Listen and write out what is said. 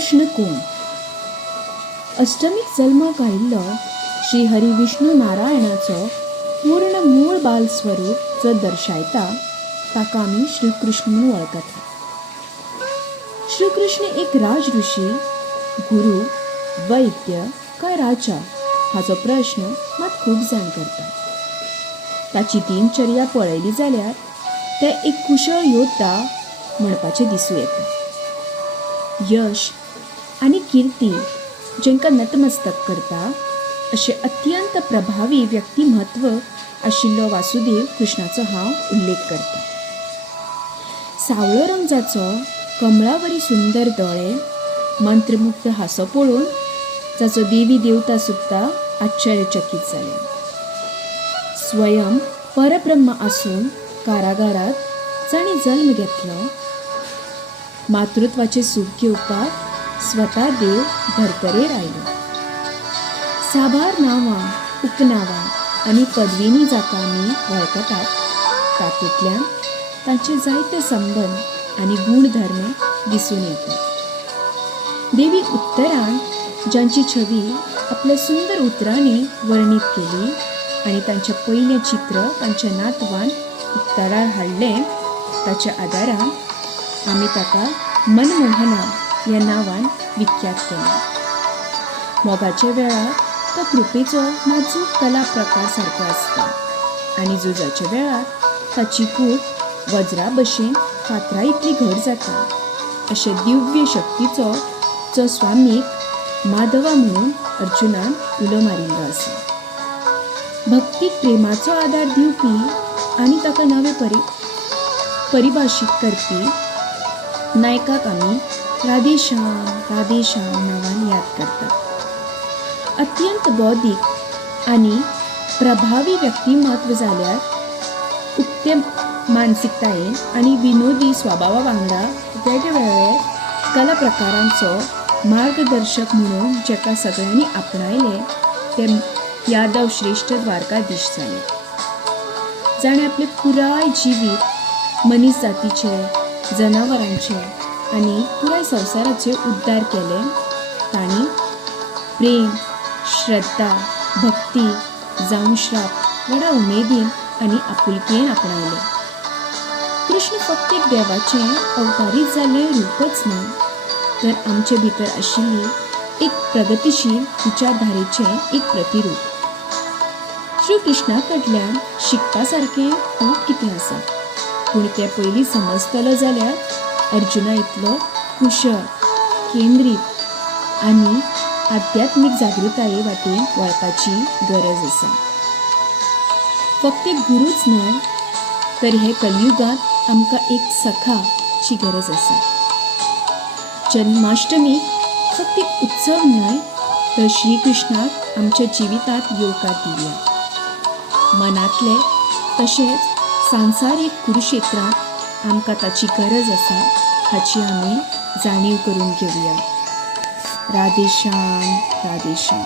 कृष्ण कोण? अष्टमीक जल्माक आयिल्लो श्री हरी विष्णू नारायणाचो पूर्ण मूळ बाल स्वरूप जो दर्शायता ताका आमी श्री कृष्ण म्हणून वळखतात. श्री कृष्ण एक राज ऋषी, गुरु, वैद्य काय राजा हाचो प्रश्न मात खूब जाण करता. ताची दिनचर्या पळयली जाल्यार ते एक कुशळ योद्धा म्हणपाचें दिसूं येता. यश आनी कीर्ती जेंकां नतमस्तक करता अशें अत्यंत प्रभावी व्यक्तिमत्व आशिल्लो वासुदेव कृष्णाचो हांव उल्लेख करता. सावळो रंगाचो कमळावरी सुंदर दोळे, मंत्रमुग्ध हांसो पळोवन जाचो देवी देवता सुद्दां आश्चर्यचकित जाले. स्वयं परब्रह्म आसून कारागारात जाणीं जल्म घेतलो. मातृत्वाचें सूख घेवपाक स्वता देव धर्तरेर आयलो. साबार नांवां, उपनांवां आनी पदवींनी जाका आमी वळखतात, तातूंतल्यान तांचे जायते संबंद आनी गुणधर्म दिसून येतात. देवी उत्तरान जांची छवी आपल्या सुंदर उतरांनी वर्णीत केली आनी तांचें पयलें चित्र तांच्या नातवान उक्ताडार हाडलें, ताच्या आदारान आमी ताका मनमोहना ह्या नांवान विख्यात केलें. मोगाच्या वेळार तो कृपेचो नाजूक कला प्रकार सारको आसता आनी झुजाच्या वेळार ताची कूड वज्रा भशेन फातरा इतली घट जाता. अशे दिव्य शक्तीचो जो स्वामीक माधवा म्हणून अर्जुनान उलो मारिल्लो आसा. भक्तीक प्रेमाचो आदार दिवपी आनी ताका नवे परिभाशीत करपी नायकाक आमी राधेश्याम राधेश्याम नांवान याद करतात. अत्यंत बौद्धीक आनी प्रभावी व्यक्तिमत्व जाल्यार उक्ते मानसिकतायेन आनी विनोदी स्वभावा वांगडा वेगवेगळे कला प्रकारांचो मार्गदर्शक म्हणून जेका सगळ्यांनी आपणायले ते यादव श्रेष्ठ द्वारकाधीश जाले. जाणें आपले पुराय जिवीत मनीस जातीचे, जनावरांचे आनी पुराय संवसाराचे उद्धार केले. तांणी प्रेम, श्रद्धा, भक्ती जावं श्राप व्हडा उमेदीन आनी आपुलकेन आपणायले. कृष्ण फक्त एक देवाचें अवतारीत जाल्लें रूपच न्हय, तर आमचे भितर आशिल्ली एक प्रगतीशील विचारधारेचें एक प्रतिरूप. श्री कृष्णा कडल्यान शिकपा सारकें खूब कितें आसा, पूण तें पयलीं समजतलो जाल्यार अर्जुना इतलो कुशळ, केंद्रीत आनी आध्यात्मीक जागृताये वाटेन वळपाची गरज आसा. फक्त एक गुरूच न्हय, तर हे कलियुगांत आमकां एक सखाची गरज आसा. जन्माष्टमीक फक्त एक उत्सव न्हय, तर श्री कृष्णाक आमच्या जिवितांत येवकार दिवया. मनांतले तशेंच सांसारीक कुरुक्षेत्रांत आमकां ताची गरज आसा हाची आमी जाणीव करून घेवया. राधेश्याम राधेश्याम.